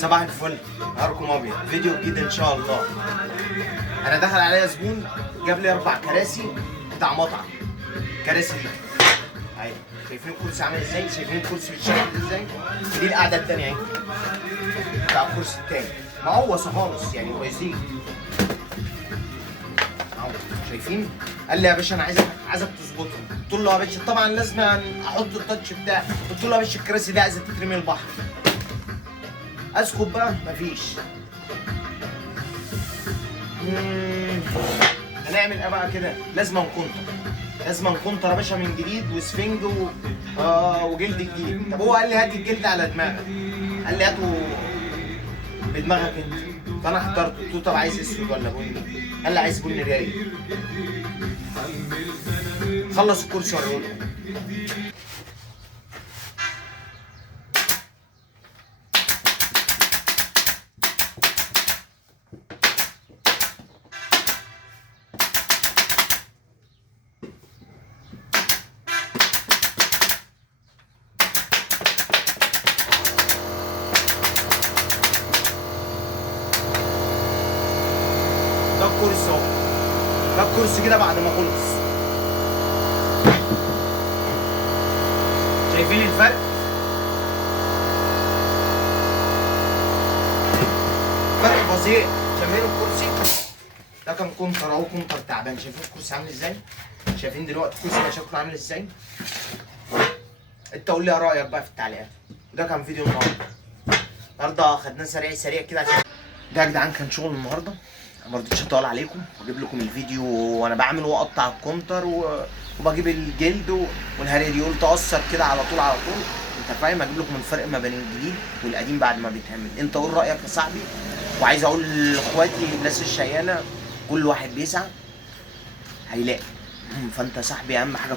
صباح الفل، نهاركم ابيض. فيديو جديد ان شاء الله. انا دخل عليا زبون جاب لي 4 كراسي بتاع مطعم. كراسي دي اهي، شايفين الكرسي عامل ازاي؟ شايفين الكرسي بيتشكل ازاي؟ دي القعده التانيه اهي بتاع الكرسي التاني، مقوصه خالص يعني كويسين اهو. شايفين؟ قال لي يا باشا انا عايزك تظبطهم. قلت له يا باشا طبعا لازم احط التاتش بتاعي. قلت له يا باشا الكراسي دي عايزه تترمي البحر. اسكت بقى مفيش. هنعمل ايه بقى كده؟ لازم كونتر يا باشا من جديد وسفنج وجلد جديد. طب هو قال لي هات الجلد على دماغك، قال لي هاته بدماغك انت. فانا احترت، قلت له طب عايز اسود ولا بني؟ قال لي عايز بني رايق. خلص الكرسي وريهولي. ده الكرسي اهو، ده الكرسي كده بعد ما خلص. شايفين الفرق؟ فرق فظيع. شايفين الكرسي؟ ده كان كونتر اهو، كونتر تعبان. شايفين الكرسي عامل ازاي؟ شايفين دلوقتي الكرسي بقى شكله عامل ازاي؟ انت قول لي رايك بقى في التعليقات. وده كان فيديو النهارده خدناه سريع كده عشان ده يا جدعان كان شغل النهارده. ما رضيتش اطول عليكم واجيب لكم الفيديو وانا بعمل واقطع الكونتر وبجيب الجلد والهري دي. قلت اقصر كده على طول انت فاهم، اجيب لكم الفرق ما بين الجديد والقديم بعد ما بيتعمل. انت قول رايك يا صاحبي. وعايز اقول لاخواتي الناس الشيانه، كل واحد بيسعى هيلاقي. فانت يا صاحبي اهم حاجه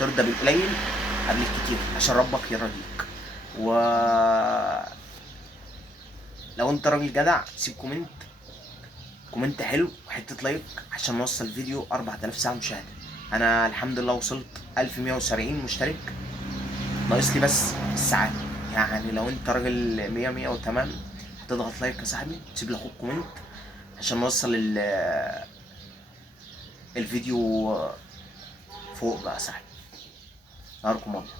ترضى بالقليل قبل الكتير عشان ربك يرضيك. لو انت راجل جدع سيب كومنت حلو وحته لايك عشان نوصل الفيديو 4000 ساعه مشاهده. انا الحمد لله وصلت 1170 مشترك، ناقص لي بس الساعات. يعني لو انت راجل 100 وتمام هتضغط لايك يا صاحبي، تسيب لاخوك كومنت عشان نوصل الفيديو فوق بقى يا صاحبي. نهاركم ابيض.